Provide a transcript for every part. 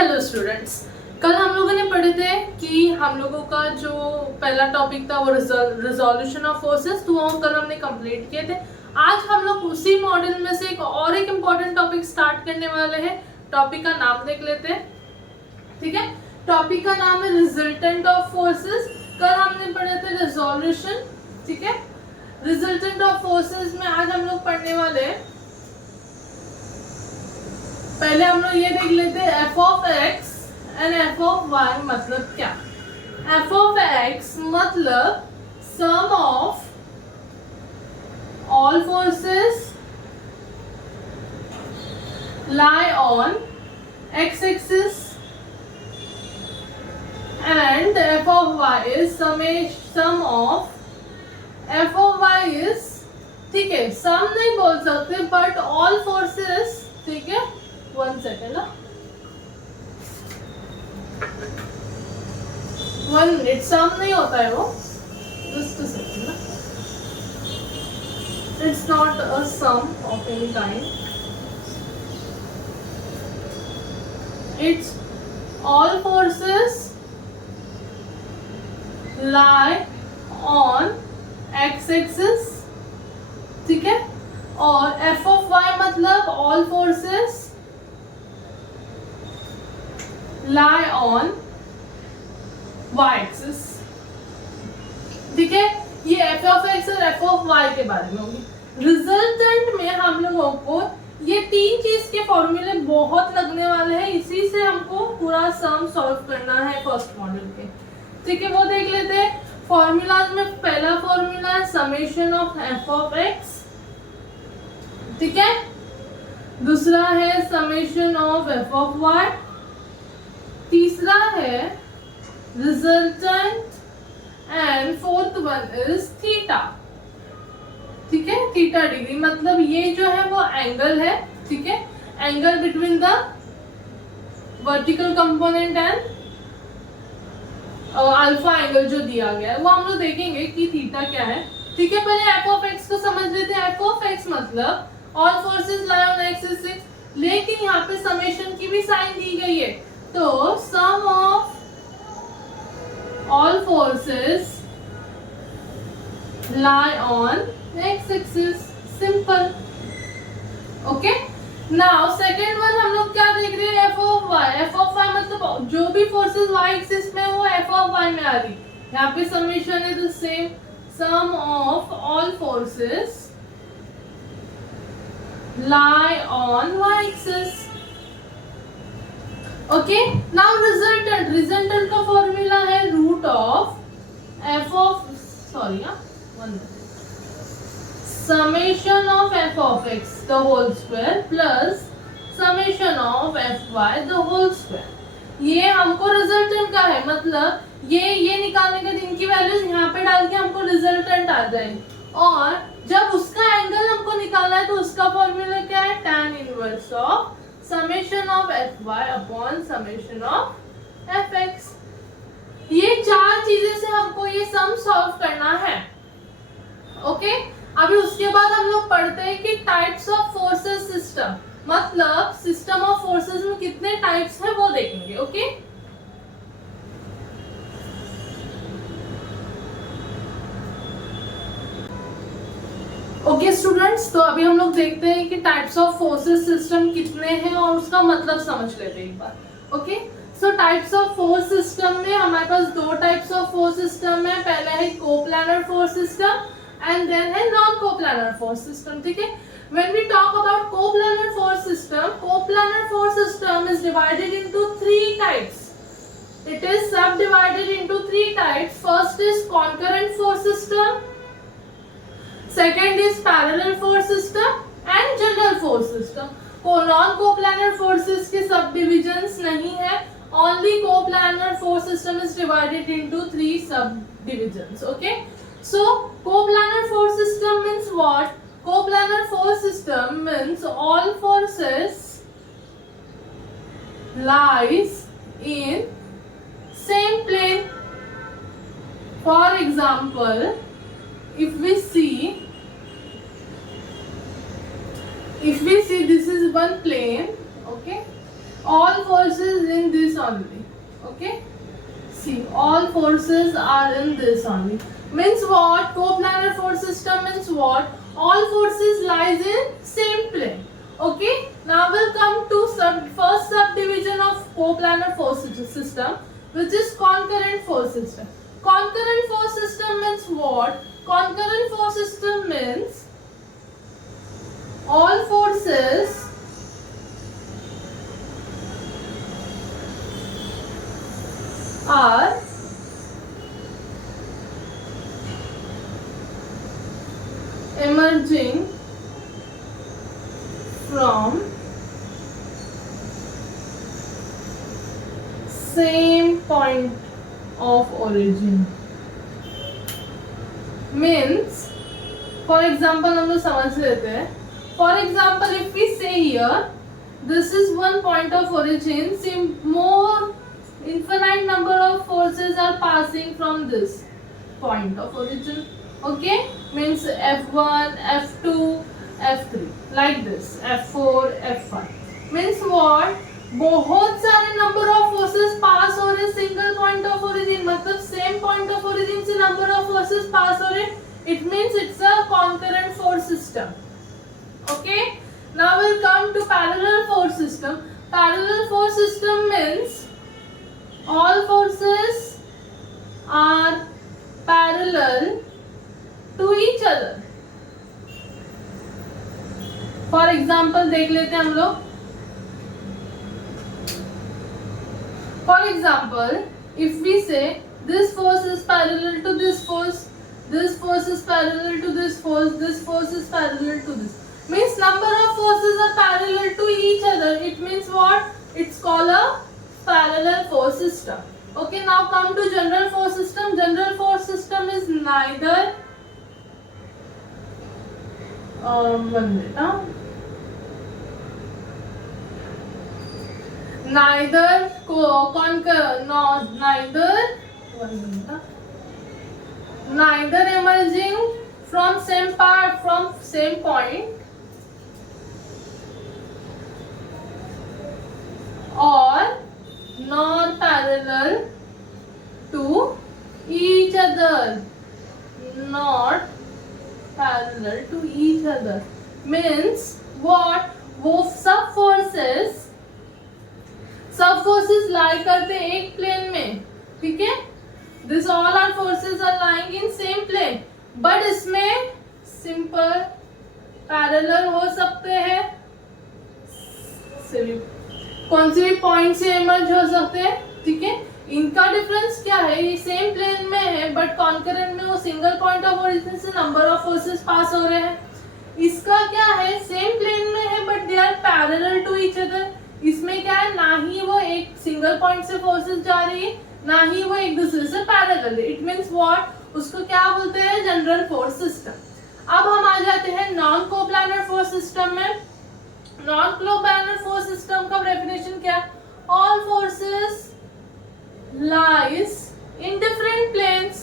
Hello students, कल हम लोगों ने पढ़े थे कि हम लोगों का जो पहला टॉपिक था वो रिजोल्यूशन ऑफ फोर्सेस, तो वो कल हमने कंप्लीट किए थे। आज हम लोग उसी मॉड्यूल में से एक इम्पॉर्टेंट टॉपिक स्टार्ट करने वाले हैं। टॉपिक का नाम देख लेते हैं, ठीक है। टॉपिक का नाम है रिजल्टेंट ऑफ फोर्सेस। कल हमने पढ़े थे रिजोल्यूशन, ठीक है। रिजल्टेंट ऑफ फोर्सेस में आज हम लोग पढ़ने वाले हैं। पहले हम लोग ये देख लेते हैं F of X and F of Y मतलब क्या। एफ ऑफ एक्स मतलब sum of all forces lie on x axis and f of y is sum of f of y is, ठीक है, सम नहीं बोल सकते बट ऑल फोर्सेस, ठीक है। 1 सेकेंड, 1 मिनट, सम नहीं होता है वो, just a second, it's not a sum of any kind, it's all forces lie on x axis, ठीक है। और f of y मतलब all forces lie on y axis, ठीक है। ये f of x और f of y के बारे में होगी। रिजल्टेंट में हम लोगों को ये तीन चीज के फॉर्मूले बहुत लगने वाले हैं, इसी से हमको पूरा सम सॉल्व करना है फर्स्ट मॉड्यूल के, ठीक है। वो देख लेते हैं फॉर्मूलाज में। पहला फॉर्मूला है summation of F of X, ठीक है। दूसरा है summation of F of Y. तीसरा है resultant and fourth one is theta, ठीक है। थीटा डिग्री मतलब ये जो है वो एंगल है, ठीक है। Angle between the vertical component and alpha angle जो दिया गया है वो हम लोग देखेंगे कि थीटा क्या है, ठीक है। पहले एफ ऑफ एक्स को समझ लेते हैं। एफ ऑफ एक्स मतलब all forces lie on x axis, लेकिन यहाँ पे समेशन की भी साइन दी गई है, तो sum of all forces lie on x axis, simple, okay। now second one हम लोग क्या देख रहे हैं, f of y। f of y मतलब जो भी forces y axis में वो f of y में आ रही। यहाँ पे summation is the same, sum of all forces lie on y axis, okay। now resultant का formula है root of f of, sorry summation of f of x the whole square plus summation of f y the whole square। ये हमको resultant का है, मतलब ये निकालने के दिन की वैल्यूज यहाँ पे डाल के हमको रिजल्टेंट आ जाएगी, और जब उसका एंगल हमको निकालना है तो उसका फॉर्मूला क्या है, tan inverse of summation of F Y upon summation of F X. ये चार चीजें से हमको ये सम सॉल्व करना है, ओके। अभी उसके बाद हम लोग पढ़ते हैं कि टाइप्स ऑफ फोर्सेस सिस्टम, मतलब सिस्टम ऑफ फोर्सेस में कितने टाइप्स हैं वो देखेंगे, ओके। ओके स्टूडेंट्स, तो अभी हम लोग देखते हैं कि टाइप्स ऑफ फोर्सेस सिस्टम कितने हैं और उसका मतलब समझ लेते हैं एक बार, okay. So types of force system में हमारे पास दो टाइप्स ऑफ फोर्स सिस्टम है। पहला है coplanar force system and then है non coplanar force system, ठीक है। when we talk about coplanar force system is divided into three types. It is subdivided into three types. First is concurrent force system, second is parallel force system and general force system. non coplanar forces के subdivisions नहीं है, only coplanar force system is divided into three subdivisions, okay। So coplanar force system means what? Coplanar force system means all forces lies in same plane. For example, if we see this is one plane, okay, all forces in this only. Okay, see, all forces are in this only. Means what? Coplanar force system means what? All forces lies in same plane. Okay, now we'll come to first subdivision of coplanar force system, which is concurrent force system. Concurrent force system means what? Concurrent force system means all forces are emerging from same point of origin. Means, for example, हम लोग समझ लेते हैं. For example, if we say here, this is one point of origin, more infinite number of forces are passing from this point of origin. Okay, means F1, F2, F3 like this, F4, F5 means what? बहुत सारे number of forces pass हो रहे single point of origin, मतलब same point of origin से number of forces pass हो रहे. It means it's a concurrent force system. Okay, now will come to parallel force system. Parallel force system means all forces are parallel to each other. For example, देख लेते हैं हम लोग. For example, if we say this force is parallel to this force is parallel to this force is parallel to this, means number of forces are parallel to each other. It means what? It's called a parallel force system. Okay, now come to general force system. General force system is neither neither emerging from same point or nor parallel to each other. Not parallel to each other means what? वो सब forces lie करते एक plane में. ठीक है, this all our forces are lying in same plane, but इसमें simple parallel हो सकते हैं. कौन से भी पॉइंट से इमर्ज हो सकते हैं. ठीक है, इनका डिफरेंस क्या है? ये सेम प्लेन में है बट कॉन्करेंट में वो सिंगल पॉइंट ऑफ ओरिजिन से नंबर ऑफ फोर्सेस पास हो रहे हैं. इसका क्या है? सेम प्लेन में है but they are parallel to each other. इसमें क्या है? ना ही वो एक सिंगल पॉइंट से फोर्सेस जा रही है, ना ही वो एक दूसरे से पैरेलल है. It means what? उसको क्या बोलते हैं? General force system. अब हम आ जाते हैं नॉन कोप्लानर फोर्स सिस्टम में. नॉन कोप्लानर फोर्स सिस्टम का डेफिनेशन क्या? All forces lies in different planes.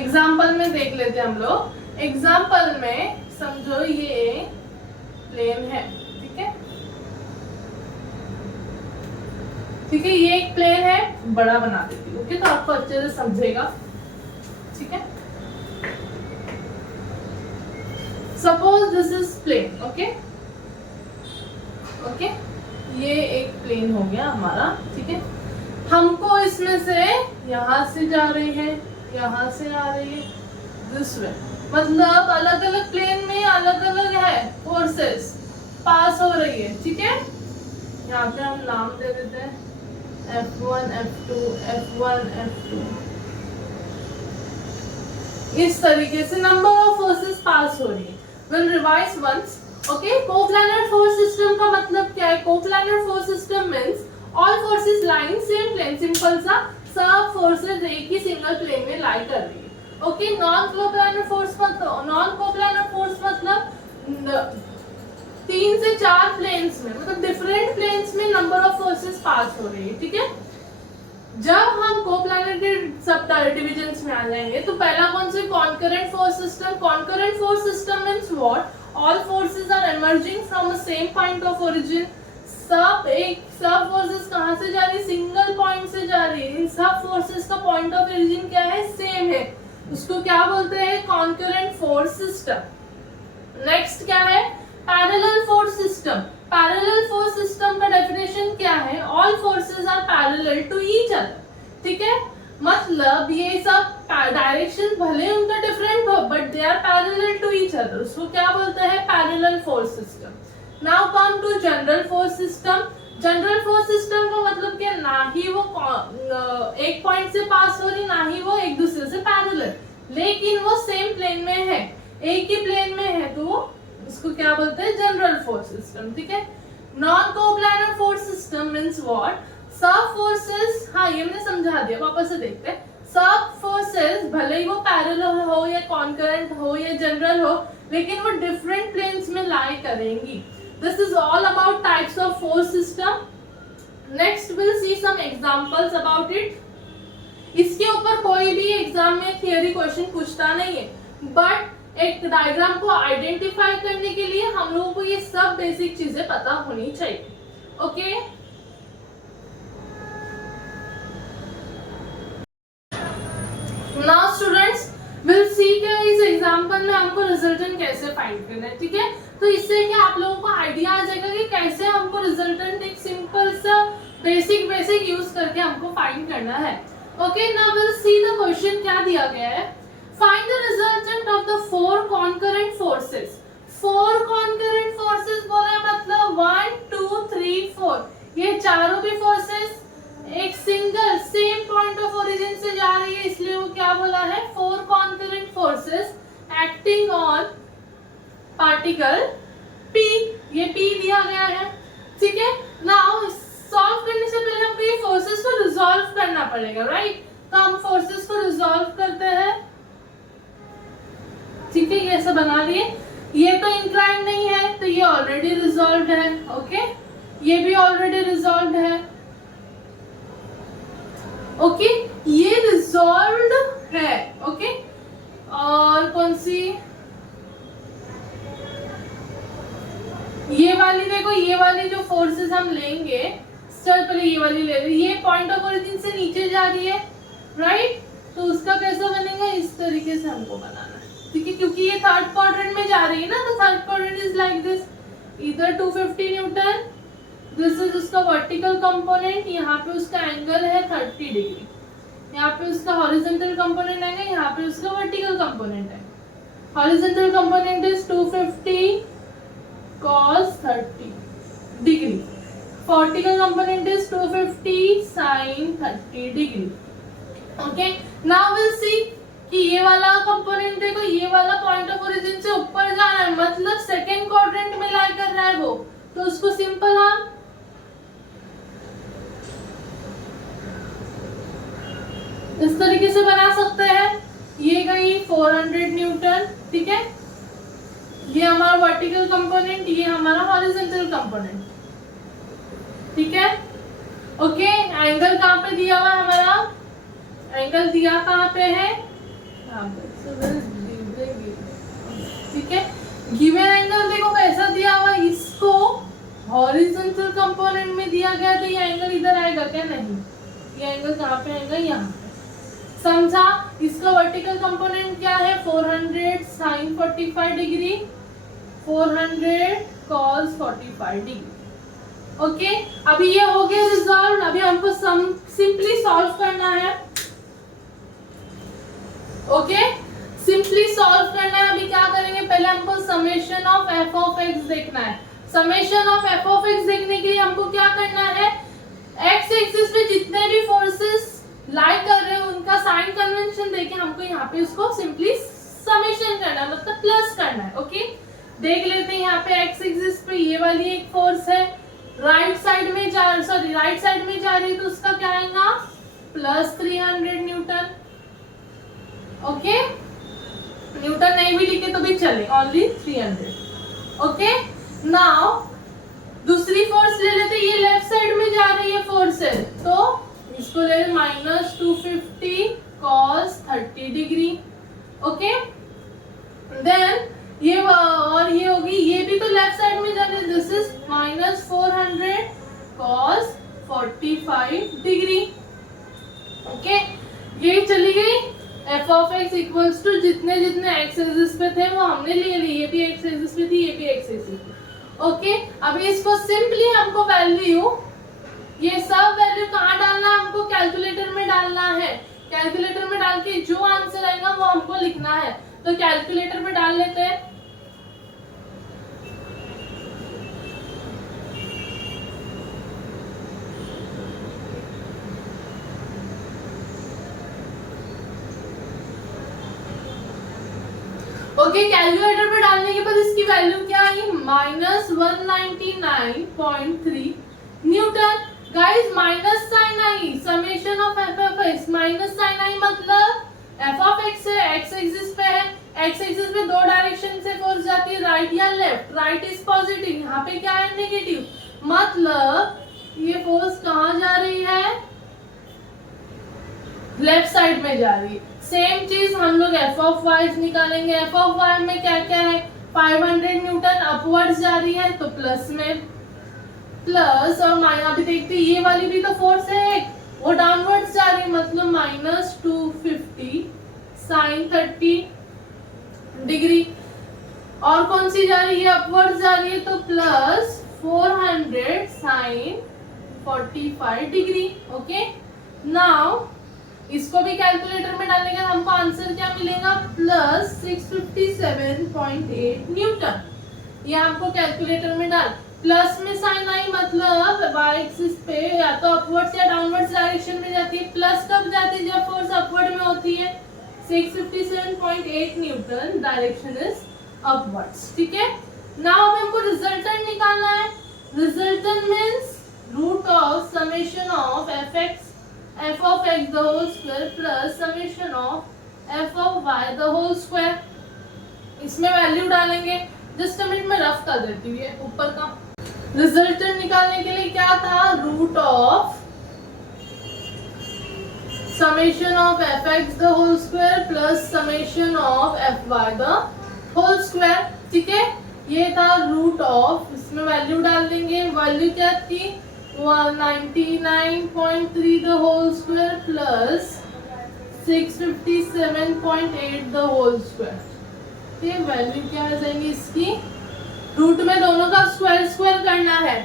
Example में देख लेते हैं हम लोग. एग्जाम्पल में समझो ये प्लेन है. ठीक है, ठीक है, ये एक प्लेन है. बड़ा बना देती हूँ. ओके, तो आपको अच्छे से समझेगा. ठीक है, suppose this is plane. Okay okay, ये एक प्लेन हो गया हमारा. ठीक है, हमको इसमें से यहाँ से जा रही है, यहाँ से आ रही है, दिस वे. मतलब अलग अलग प्लेन में अलग अलग है फोर्सेस पास हो रही है. ठीक है, यहाँ पे हम नाम दे देते हैं F1, F2, F1, F2. इस तरीके से नंबर ऑफ फोर्सेस पास हो रही है. We'll revise once. Okay, coplanar force system का मतलब क्या है? Coplanar force system means all forces lying same plane. Simple सा, सब फोर्सेस एक ही सिंगल प्लेन में लाई कर रही है. ओके, नॉन कोप्लानर फोर्स मतलब 3 से 4 प्लेन्स में, मतलब डिफरेंट प्लेन्स में नंबर ऑफ फोर्सेस पास हो रही है. ठीक है, जब हम कोप्लानर के सब डिविजन्स में आ जाएंगे तो पहला कौन से? Concurrent force system. Concurrent force system means what? All forces are emerging from a same point of origin, सब फोर्सेस कहाँ से जा रही है, सिंगल पॉइंट से जा रही है, इन सब फोर्सेस का पॉइंट ऑफ ओरिजिन क्या है, सेम है, उसको क्या बोलते हैं, कॉन्करेंट फोर्स सिस्टम। नेक्स्ट क्या है, parallel force system. Parallel force system का डेफिनेशन क्या है, all forces are parallel to each other, ठीक है, मतलब ये सब डायरेक्शन भले उनका डिफरेंट हो but they are parallel to each other, उसको क्या बोलते हैं, parallel force system. Now come to general force system. General force system का मतलब क्या, ना ही वो एक पॉइंट से पास हो रही, ना ही वो एक दूसरे से पैरेलल, लेकिन वो सेम प्लेन में है, एक ही प्लेन में है, तो इसको क्या बोलते हैं, जनरल फोर्स सिस्टम, ठीक है। Non coplanar force system means what, सब फोर्सेस, हाँ ये मैंने समझा दिया, वापस से देखते हैं। सब फोर्सेस भले ही वो पैरेलल हो या कॉन्करेंट हो या जनरल हो, लेकिन वो डिफरेंट प्लेन्स में लाई करेंगी। This is all about types of force system. Next will see some examples about it. इसके ऊपर कोई भी एग्जाम में थियरी क्वेश्चन पूछता नहीं है, बट एक डायग्राम को आइडेंटिफाई करने के लिए हम लोगों को ये सब बेसिक चीजें पता होनी चाहिए, okay. Now students will see कि इस एग्जांपल में हमको रिजल्टेंट कैसे फाइंड करना है, ठीक है। तो इससे क्या आप लोगों को आइडिया आ जाएगा कि कैसे हमको रिजल्टेंट एक सिंपल सा बेसिक यूज करके हमको फाइंड करना है, okay. Now will see the question क्या दिया गया है। Find the resultant of the four concurrent forces. Four concurrent forces बोले मतलब 1, 2, 3, 4, ये चारों भी फोर्सेस एक single same point of origin से जा रही है, इसलिए वो क्या बोला है, four concurrent forces acting on particle P, ये P दिया गया है, ठीक है। नाउ सॉल्व करने से पहले हमको ये फोर्सेस को रिजॉल्व करना पड़ेगा, राइट। तो हम फोर्सेस को रिजॉल्व करते हैं, ठीक है, ये ऐसा बना लिए। ये तो इंक्लाइन नहीं है तो ये ऑलरेडी रिजॉल्व्ड है, ओके। ये भी ऑलरेडी रिजॉल्व्ड है, ओके, ये रिजॉल्व्ड है, ओके। और कौन सी, ये वाली देखो, ये वाली जो फोर्सेस हम लेंगे, चल पहले ये वाली ले रहे, ये पॉइंट ऑफ ओरिजिन से नीचे जा रही है, राइट। तो उसका कैसा बनेगा, इस तरीके से हमको बनाना है, ठीक है, क्योंकि ये थर्ड क्वाड्रेंट में जा रही है ना, तो third quadrant is like this, इधर 250 न्यूटन, दिस इज उसका वर्टिकल कंपोनेंट, यहाँ पे उसका एंगल है 30 डिग्री, यहाँ पे उसका हॉरिजॉन्टल कंपोनेंट है, यहाँ पे उसका वर्टिकल कंपोनेंट है। Horizontal component is 250 cos 30 degree, vertical component is 250 sin 30 degree, okay. Now will see कि ये वाला कंपोनेंट देखो, ये वाला पॉइंट ऑफ ओरिजिन से ऊपर जाना है, मतलब सेकेंड क्वाड्रेंट में लाई कर रहा है वो, तो उसको सिंपल हम इस तरीके से बना सकते हैं। ये गई 400 न्यूटन, ठीक है, ये हमारा वर्टिकल कंपोनेंट, ये हमारा हॉरिजॉन्टल कंपोनेंट, ठीक है, ओके। एंगल कहाँ पे दिया हुआ है हमारा, एंगल दिया कहाँ पे है, ठीक है। गिवन एंगल देखो कैसा दिया हुआ, इसको हॉरिजॉन्टल कंपोनेंट में दिया गया, तो ये एंगल इधर आएगा क्या, नहीं, ये एंगल कहाँ पे आएगा, यहाँ पे, समझा। इसका वर्टिकल कंपोनेंट क्या है, 400 sin 45 डिग्री, 400 cos 45 डिग्री, ओके। अभी ये हो गया रिजॉल्व, अभी हमको सिंपली सॉल्व करना है, ओके, सिंपली सॉल्व करना है। अभी क्या करेंगे, पहले हमको summation of F of x देखना है। Summation of F of x देखने के लिए हमको क्या करना है, एक्स एक्सिस पे जितने भी फोर्सेस लाई कर रहे हैं उनका साइन कन्वेंशन देके हमको यहाँ पे उसको सिंपली समेशन करना है, मतलब प्लस करना है, ओके। देख लेते हैं, यहाँ पे एक्स एक्सिस पे ये वाली एक फोर्स है, राइट साइड में जा रही है, तो उसका क्या आएगा, प्लस 300 न्यूटन, ओके। न्यूटन नहीं भी लिखे तो भी चले, ओनली 300, ओके। नाउ दूसरी फोर्स ले लेते, ये लेफ्ट साइड में जा रही है फोर्स है, तो इसको ले -250 cos 30 डिग्री, ओके। देन ये और ये होगी, ये भी तो लेफ्ट साइड में जा रही है, दिस इज -400 cos 45 डिग्री। ओके, ये चली गई f of x equals to जितने जितने x एक्सिस पे थे वो हमने ले ली, ये भी x एक्सिस पे थी, ये भी x एक्सिस पे। ओके, अब इसको सिंपली हमको वैल्यू, ये सब वैल्यू कहाँ डालना है, हमको कैलकुलेटर में डालना है। कैलकुलेटर में डाल के जो आंसर आएगा वो हमको लिखना है, तो कैलकुलेटर में डाल लेते हैं। ओके, कैलकुलेटर पे डालने के बाद इसकी वैल्यू क्या आई, -199.3 न्यूटन। गाइस माइनस साइन आई, summation of F of X, minus sign आई मतलब एफ ऑफ एक्स है, एक्स एक्सिस पे है, एक्स एक्सिस पे दो डायरेक्शन से फोर्स जाती है, राइट या लेफ्ट। राइट इज पॉजिटिव, यहाँ पे क्या है नेगेटिव, मतलब ये फोर्स कहाँ जा रही है, लेफ्ट साइड में जा रही है। सेम चीज हम लोग एफ ऑफ वाई निकालेंगे। एफ ऑफ वाई में क्या क्या है, 500 न्यूटन अपवर्ड्स जा रही है तो प्लस में प्लस, और अभी देखते हैं ये वाली भी तो फोर्स है, वो डाउनवर्ड्स जा रही है मतलब -250 sin 30 डिग्री। और कौन सी जा रही है, अपवर्ड्स जा रही है तो +400 sin 45 डिग्री। ओके, नाउ इसको भी कैलकुलेटर में डालने के बाद हमको आंसर क्या मिलेगा, +657.8 न्यूटन। ये हमको कैलकुलेटर में डाल, प्लस में साइन आई मतलब वाई एक्सिस पे या तो अपवर्ड्स या डाउनवर्ड्स डायरेक्शन में जाती है। प्लस कब जाती है, जब फोर्स अपवर्ड में होती है। 657.8 न्यूटन, डायरेक्शन इज अपवर्ड्स। ठीक है, नाउ अब हमको रिजल्टेंट निकालना है। Resultant means root of summation of f of x the whole square plus summation of f of y the whole square। इसमें वैल्यू डालेंगे, जस्ट मिनट में रफ कर देती हूँ ये ऊपर का। रिजल्टेंट निकालने के लिए क्या था, root of summation of F X the whole square plus summation of F Y the whole square. ठीक है, ये था रूट ऑफ, इसमें वैल्यू डाल देंगे। वैल्यू क्या थी, 199.3 the whole square plus 657.8 the whole square। ये वैल्यू क्या आ जाएंगी इसकी, रूट में दोनों का स्क्वायर स्क्वायर करना है,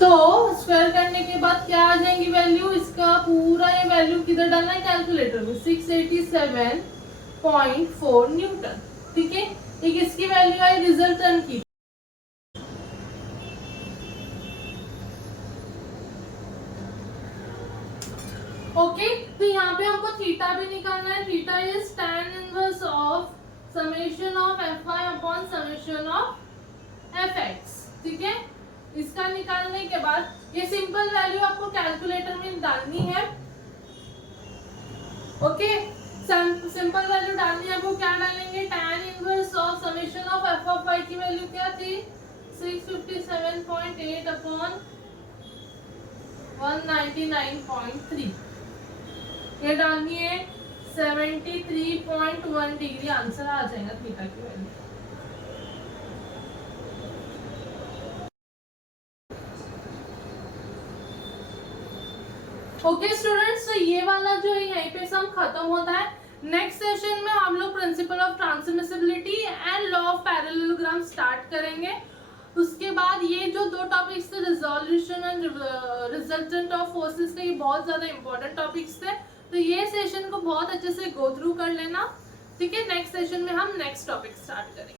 तो स्क्वायर करने के बाद क्या आ जाएंगी वैल्यू, इसका पूरा ये वैल्यू किधर डालना है, कैलकुलेटर में, 687.4 न्यूटन। ठीक है, एक इसकी वैल्यू आई रिजल्टेंट की। ओके, तो यहाँ पे हमको थीटा भी निकालना है। Theta is tan inverse of summation of F Y upon summation of F X. ठीक है, इसका निकालने के बाद ये सिंपल वैल्यू आपको कैलकुलेटर में डालनी है। ओके, सिंपल वैल्यू डालनी है, आपको क्या डालेंगे, tan inverse of summation of F of Y की वैल्यू क्या थी, 657.8 अपॉन 199.3, ये डालनी है 73.1 डिग्री, आंसर आ जाएगा थीटा की वैल्यू। ओके स्टूडेंट्स, तो ये वाला जो है यहीं पे सम खत्म होता है। नेक्स्ट सेशन में हम लोग principle of transmissibility and law of parallelogram start करेंगे। उसके बाद ये जो दो टॉपिक्स थे, resolution and resultant of forces थे, ये बहुत ज्यादा इंपॉर्टेंट टॉपिक्स थे, तो ये सेशन को बहुत अच्छे से गो थ्रू कर लेना। ठीक है, नेक्स्ट सेशन में हम नेक्स्ट टॉपिक स्टार्ट करेंगे।